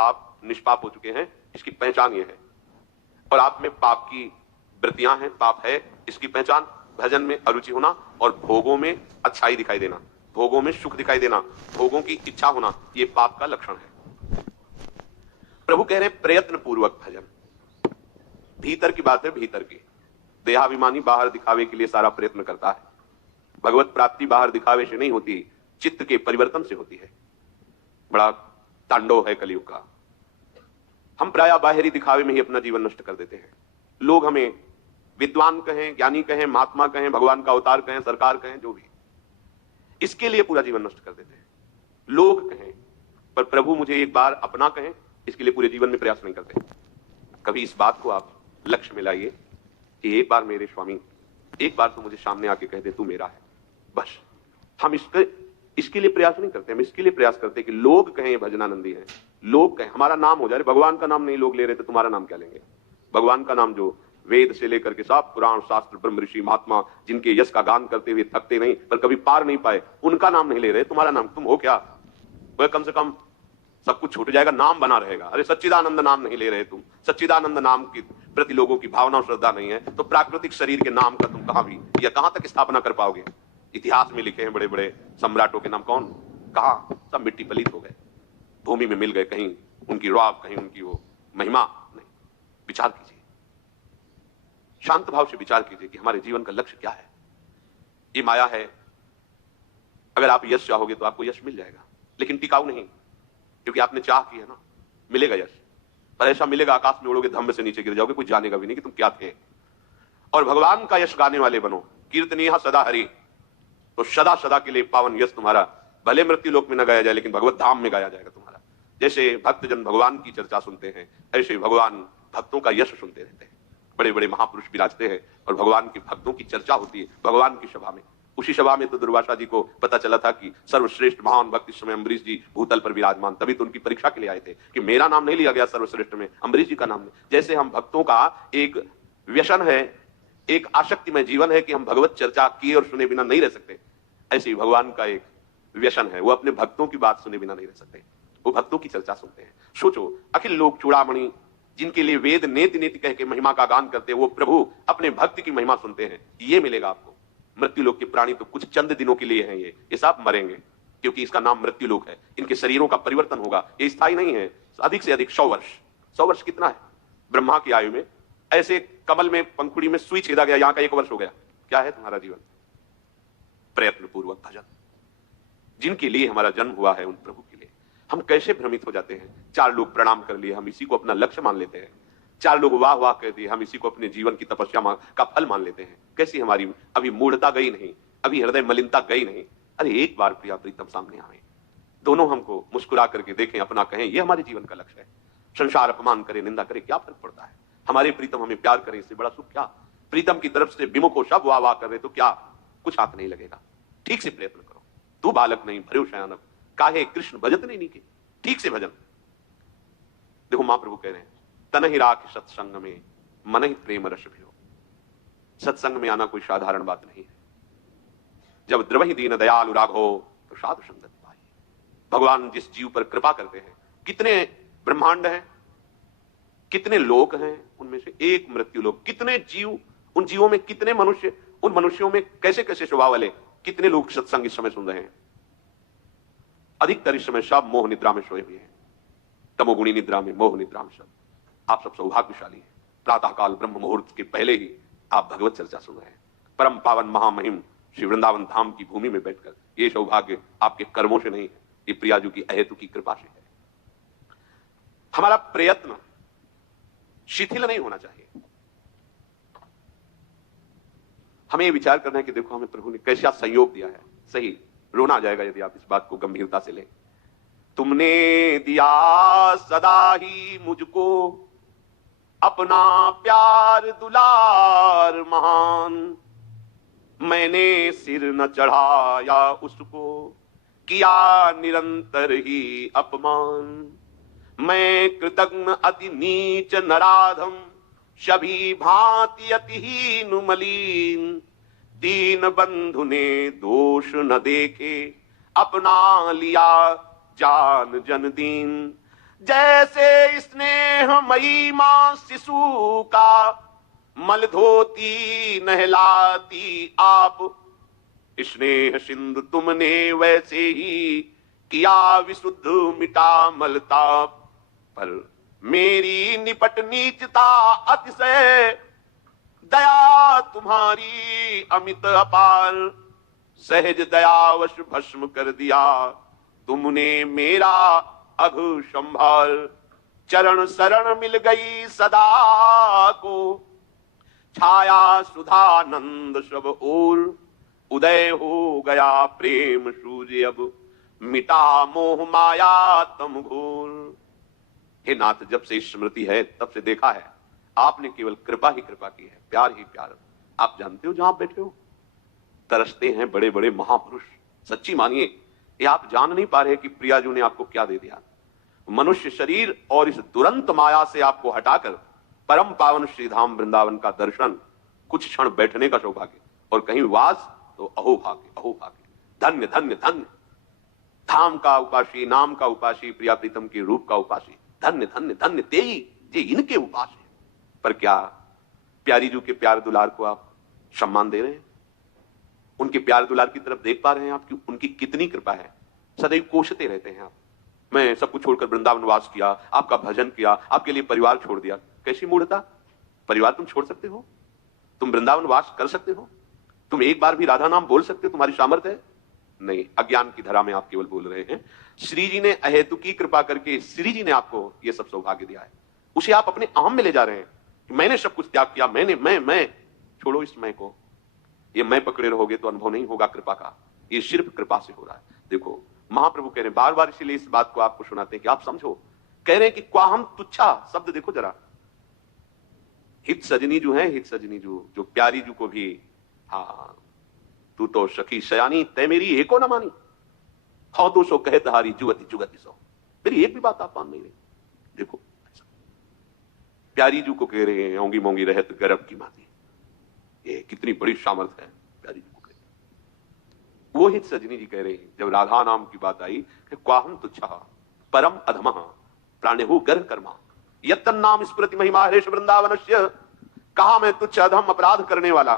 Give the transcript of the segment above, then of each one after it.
आप निष्पाप हो चुके हैं, इसकी पहचान ये है। और आप में पाप की वृत्तियां हैं, पाप है, इसकी पहचान भजन में अरुचि होना और भोगों में अच्छाई दिखाई देना, भोगों में सुख दिखाई देना, भोगों की इच्छा होना, ये पाप का लक्षण है। प्रभु कह रहे प्रयत्न पूर्वक भजन। भीतर की बात है, भीतर की। देहाभिमानी बाहर दिखावे के लिए सारा प्रयत्न करता है। भगवत प्राप्ति बाहर दिखावे से नहीं होती, चित्त के परिवर्तन से होती है। बड़ा तांडव है कलयुग का। हम प्रायः बाहरी दिखावे में ही अपना जीवन नष्ट कर देते हैं। लोग हमें विद्वान कहें, ज्ञानी कहें, महात्मा कहें, भगवान का अवतार कहें, सरकार कहें, जो भी, इसके लिए पूरा जीवन नष्ट कर देते हैं। लोग कहें, पर प्रभु मुझे एक बार अपना कहें, इसके लिए पूरे जीवन में प्रयास नहीं करते। कभी इस बात को आप लक्ष्य में लाइए कि एक बार मेरे स्वामी, एक बार तो मुझे सामने आके कह दे तू मेरा है, बस। हम इसके लिए प्रयास नहीं करते। हम इसके लिए प्रयास करते कि लोग कहें भजनानंदी है, लोग कहें, हमारा नाम हो जाए। भगवान का नाम नहीं लोग ले रहे तो तुम्हारा नाम क्या लेंगे? भगवान का नाम जो वेद से लेकर के सब पुराण शास्त्र ब्रह्म ऋषि महात्मा जिनके यश का गान करते हुए थकते नहीं पर कभी पार नहीं पाए, उनका नाम नहीं ले रहे, तुम्हारा नाम तुम हो क्या? वह कम से कम सब कुछ छूट जाएगा, नाम बना रहेगा। अरे सच्चिदानंद नाम नहीं ले रहे तुम, सच्चिदानंद नाम की प्रति लोगों की भावना और श्रद्धा नहीं है, तो प्राकृतिक शरीर के नाम का तुम कहां भी या कहां तक स्थापना कर पाओगे? इतिहास में लिखे हैं बड़े बड़े सम्राटों के नाम, कौन कहा? सब मिट्टी पलीत हो गए, भूमि में मिल गए, कहीं उनकी रौब, कहीं उनकी वो महिमा नहीं। विचार कीजिए, शांत भाव से विचार कीजिए कि हमारे जीवन का लक्ष्य क्या है। ये माया है, अगर आप यश चाहोगे तो आपको यश मिल जाएगा, लेकिन टिकाऊ नहीं, क्योंकि आपने चाह की है ना, मिलेगा यश, पर ऐसा मिलेगा आकाश में उड़ोगे धम्म से नीचे गिर जाओगे, कोई जानेगा भी नहीं कि तुम क्या थे। और भगवान का यश गाने वाले बनो, कीर्तनीय सदा हरि, तो सदा सदा के लिए पावन यश तुम्हारा भले मृत्यु लोक में न गाया जाए लेकिन भगवत धाम में गाया जाएगा तुम्हारा। जैसे भक्तजन भगवान की चर्चा सुनते हैं, ऐसे भगवान भक्तों का यश सुनते रहते हैं। बड़े बड़े महापुरुष विराजते हैं और भगवान के भक्तों की चर्चा होती है भगवान की सभा में। उसी सभा में तो दुर्वासा जी को पता चला था कि सर्वश्रेष्ठ महान भक्त इस समय अम्बरीश जी भूतल पर विराजमान, तभी तो उनकी परीक्षा के लिए आए थे कि मेरा नाम नहीं लिया गया सर्वश्रेष्ठ में, अम्बरीश जी का नाम नहीं। जैसे हम भक्तों का एक व्यसन है, एक आसक्तिमय जीवन है कि हम भगवत चर्चा किए और सुने बिना नहीं रह सकते, ऐसे ही भगवान का एक व्यसन है, वो अपने भक्तों की बात सुने बिना नहीं रह सकते, वो भक्तों की चर्चा सुनते हैं। सोचो, अखिल लोक चूड़ामणि जिनके लिए वेद नेति नेति कह के महिमा का गान करते हैं, वो प्रभु अपने भक्त की महिमा सुनते हैं। ये मिलेगा आपको। मृत्यु लोक के प्राणी तो कुछ चंद दिनों के लिए हैं, ये सब मरेंगे, क्योंकि इसका नाम मृत्यु लोक है। इनके शरीरों का परिवर्तन होगा, ये स्थायी नहीं है। अधिक से अधिक 100 वर्ष। 100 वर्ष कितना है ब्रह्मा की आयु में? ऐसे कमल में पंखुड़ी में सुई छेदा गया, यहां का 1 वर्ष हो गया। क्या है तुम्हारा जीवन? प्रयत्न पूर्वक भजन। जिनके लिए हमारा जन्म हुआ है उन प्रभु के लिए हम कैसे भ्रमित हो जाते हैं। 4 लोग प्रणाम कर लिए, हम इसी को अपना लक्ष्य मान लेते हैं। 4 लोग वाह वाह कह दिए, हम इसी को अपने जीवन की तपस्या का फल मान लेते हैं। कैसी हमारी अभी मूढ़ता गई नहीं, अभी हृदय मलिनता गई नहीं। अरे एक बार प्रिया प्रीतम सामने आए, दोनों हमको मुस्कुरा करके देखें, अपना कहें, ये हमारे जीवन का लक्ष्य है। संसार अपमान करे, निंदा करे, क्या फर्क पड़ता है? हमारे प्रीतम हमें प्यार करें, इससे बड़ा सुख क्या? प्रीतम की तरफ से विमुख हो, सब वाह वाह कर रहे तो क्या, कुछ हाथ नहीं लगेगा। ठीक से प्रयत्न करो। तू बालक नहीं भर्यो शयानक, काहे कृष्ण भजत नहीं नीके। ठीक से भजन। देखो महाप्रभु कह रहे हैं, तन ही राख सत्संग में मन ही प्रेम रस भयो। सत्संग में आना कोई साधारण बात नहीं है। जब द्रवहि दीन दयालु राघो तो साधु संगत पाई। भगवान जिस जीव पर कृपा करते हैं, कितने ब्रह्मांड हैं, कितने लोक हैं, उनमें से एक मृत्यु लोक। कितने जीव, उन जीवों में कितने मनुष्य, उन मनुष्यों में कैसे कैसे स्वभाव वाले, कितने लोग सत्संग इस समय सुन रहे हैं। अधिकतर इस समय सब मोह निद्रा में सोए हुए हैं, तमोगुणी निद्रा में, मोह निद्रा में सब। आप सब सौभाग्यशाली हैं। प्रातः काल ब्रह्म मुहूर्त के पहले ही आप भगवत चर्चा सुन रहे हैं। परम पावन महामहिम श्री वृंदावन धाम की भूमि में बैठकर। ये सौभाग्य आपके कर्मों से नहीं है, ये प्रियाजू की अहेतु की कृपा से है। हमारा प्रयत्न शिथिल नहीं होना चाहिए। हमें ये विचार करना है कि देखो हमें प्रभु ने कैसा संयोग दिया है। सही, रोना आ जाएगा यदि आप इस बात को गंभीरता से लें। तुमने दिया सदा ही मुझको अपना प्यार दुलार महान, मैंने सिर न चढ़ाया उसको, किया निरंतर ही अपमान। मैं कृतज्ञ अति नीच नराधम, सभी भांति अतिहीन मलीन। दीन बंधु ने दोष न देखे, अपना लिया जान जन दीन। जैसे स्नेह मई मां शिशु का मल धोती नहलाती आप, स्नेह सिंधु तुमने वैसे ही किया विशुद्ध मिटा मलताप। पर मेरी निपट नीचता अतिशय, दया तुम्हारी अमित अपार। सहज दयावश भस्म कर दिया तुमने मेरा अघु संभाल। चरण शरण मिल गई सदा को, छाया सुधानंद सब ओर। उदय हो गया प्रेम सूर्य अब, मिटा मोह माया तम घोर। हे नाथ, जब से स्मृति है तब से देखा है आपने केवल कृपा ही कृपा की है, प्यार ही प्यार। आप जानते हो जहां आप बैठे हो तरसते हैं बड़े बड़े महापुरुष, सच्ची मानिए ये आप जान नहीं पा रहे कि प्रियाजू ने आपको क्या दे दिया। मनुष्य शरीर और इस दुरंत माया से आपको हटाकर परम पावन श्रीधाम वृंदावन का दर्शन, कुछ क्षण बैठने का सौभाग्य, और कहीं वास तो अहो भाग्य, अहो भाग्य। धन्य धन्य धन्य, धाम का उपासी, नाम का उपासी, प्रिया प्रीतम के रूप का उपासी। धन्य धन्य धन्य तेई जे इनके उपास है। पर क्या प्यारी जू के प्यार दुलार को आप सम्मान दे रहे हैं? उनके प्यार दुलार की तरफ देख पा रहे हैं आप कि उनकी कितनी कृपा है? सदैव कोसते रहते हैं आप, मैं सब कुछ छोड़कर वृंदावन वास किया, आपका भजन किया, आपके लिए परिवार छोड़ दिया। कैसी मूढ़ता! परिवार तुम छोड़ सकते हो? तुम वृंदावन वास कर सकते हो? तुम एक बार भी राधा नाम बोल सकते हो? तुम्हारी सामर्थ्य है? नहीं, अज्ञान की धरा में आप केवल बोल रहे हैं। श्री जी ने अहेतु की कृपा करके श्री जी ने आपको यह सब सौभाग्य दिया है, उसे आप अपने अहम में ले जा रहे हैं कि मैंने सब कुछ त्याग किया, मैंने मैं। छोड़ो इस मैं को, ये मैं पकड़े रहोगे तो अनुभव नहीं होगा कृपा का। ये सिर्फ कृपा से हो रहा है। देखो महाप्रभु कह रहे हैं बार बार, इसीलिए इस बात को आपको सुनाते हैं कि आप समझो। कह रहे हैं कि क्वाहम तुच्छा शब्द देखो जरा, हित सजनी जो है, हित सजनी जो प्यारी जू को भी, हाँ तू तो सखी सयानी तय मेरी एको न मानी, हो तो सो कहे तहारी जुगति जुगति सो। मेरी एक भी बात आप मान नहीं रहे। देखो प्यारी जू को कह रहे हैं ओंगी मोंगी रहत गर्भ की माती, ये कितनी बड़ी सामर्थ्य है प्यारी जू को कह रहे। वो हित सजनी जी कह रहे हैं जब राधा नाम की बात आई कि क्वाहम तुच्छा परम अधमः प्राणेहु गर्भ कर्मा यत्तन नाम स्मृति महिमा हरेश वृंदावनस्य। कहा मैं तुच्छ अधम अपराध करने वाला,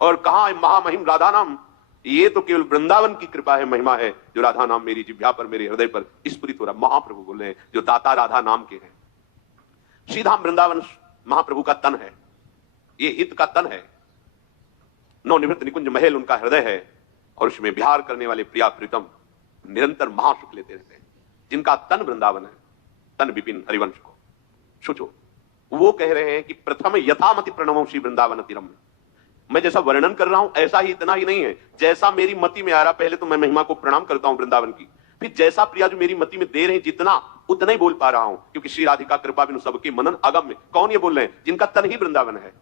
और कहा महामहिम राधा नाम। ये तो केवल वृंदावन की कृपा है, महिमा है, जो राधा नाम मेरी जिह्वा पर, मेरे हृदय पर स्फुरित हो रहा। महाप्रभु बोल रहे हैं जो दाता राधा नाम के हैं। श्रीधाम वृंदावन महाप्रभु का तन है, ये हित का तन है। नवनिवृत्त निकुंज महल उनका हृदय है, और उसमें विहार करने वाले प्रिया प्रीतम निरंतर महासुख लेते रहते हैं। जिनका तन वृंदावन है, तन विपिन हरिवंश को सोचो। वो कह रहे हैं कि प्रथम यथामति प्रणवं श्री वृंदावन तीरम। मैं जैसा वर्णन कर रहा हूं ऐसा ही, इतना ही नहीं है, जैसा मेरी मति में आ रहा, पहले तो मैं महिमा को प्रणाम करता हूं वृंदावन की, फिर जैसा प्रिया जो मेरी मति में दे रहे हैं जितना, उतना ही बोल पा रहा हूं, क्योंकि श्री राधिका कृपा बिनु सबके मनन अगम में। कौन ये बोल रहे हैं? जिनका तन ही वृंदावन है,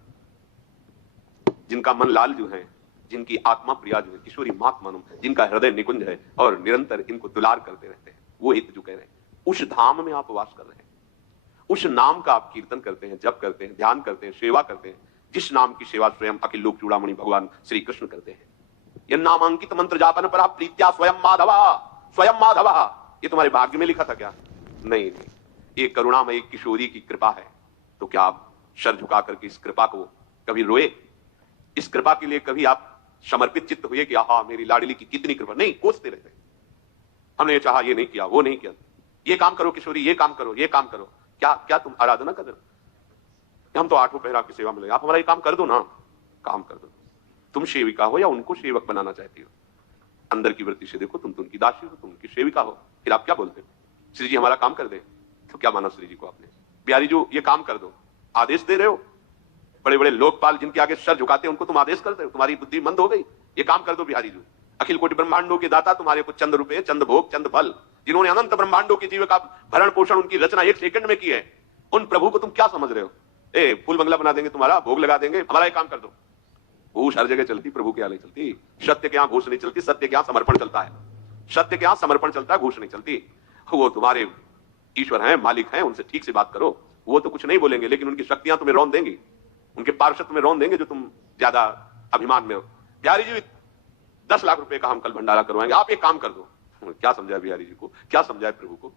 जिनका मन लाल जो है, जिनकी आत्मा प्रिया जो है, किशोरी मात मानो, जिनका हृदय निकुंज है और निरंतर इनको दुलार करते रहते हैं, वो हित जो कह रहे हैं। उस धाम में आप वास कर रहे हैं, उस नाम का आप कीर्तन करते हैं, जप करते हैं, ध्यान करते हैं, सेवा करते हैं, जिस नाम की सेवा स्वयं अखिल लोक चूड़ामणि भगवान श्री कृष्ण करते हैं। यह नामांकित मंत्र जापन पर प्रीत्या स्वयं माधवा, स्वयं माधवा। ये तुम्हारे भाग्य में लिखा था क्या? नहीं, ये करुणामयी किशोरी की कृपा है। तो क्या आप सर झुका करके इस कृपा को कभी रोए? इस कृपा के लिए कभी आप समर्पित चित्त हुए कि आहा मेरी लाडली की कितनी कृपा? नहीं, कोसते रहते। हमने चाहा, ये नहीं किया, वो नहीं किया, ये काम करो किशोरी, ये काम करो, ये काम करो। क्या तुम आराधना कर रहे हो? हम तो आठों पहरा की सेवा में लगे, आप हमारा ये काम कर दो ना। काम कर दो। तुम सेविका हो या उनको सेवक बनाना चाहती हो? अंदर की वृत्ति से देखो, तुम तो उनकी दासी हो, तुम उनकी सेविका हो। फिर आप क्या बोलते हो? श्री जी हमारा काम कर दे। तो क्या माना श्री जी को आपने? प्यारी जो ये काम कर दो, आदेश दे रहे हो। बड़े बड़े लोकपाल जिनके आगे सर झुकाते हैं उनको तुम आदेश करते हो। तुम्हारी बुद्धि मंद हो गई। ये काम कर दो बिहारी जी। अखिल कोटि ब्रह्मांडों के दाता तुम्हारे को चंद रुपए, चंद भोग, चंद फल, जिन्होंने अनंत ब्रह्मांडों की जीव का भरण पोषण, उनकी रचना एक सेकंड में की है, उन प्रभु को तुम क्या समझ रहे हो? फूल बंगला बना देंगे, तुम्हारा भोग लगा देंगे, हमारा ये काम कर दो। घूस हर जगह चलती, प्रभु के यहाँ नहीं चलती। सत्य के यहाँ घूस नहीं चलती, सत्य के यहाँ समर्पण चलता है। सत्य के यहाँ समर्पण चलता है, घूस नहीं चलती। वो तुम्हारे ईश्वर हैं, मालिक हैं, उनसे ठीक से बात करो। वो तो कुछ नहीं बोलेंगे, लेकिन उनकी शक्तियां तुम्हें रौंद देंगी, उनके पार्षद तुम्हें रौंद देंगे जो तुम ज्यादा अभिमान में हो। बिहारी जी 10 लाख रुपए का हम कल भंडारा करवाएंगे, आप एक काम कर दो। क्या समझाए बिहारी जी को, क्या समझाए प्रभु को?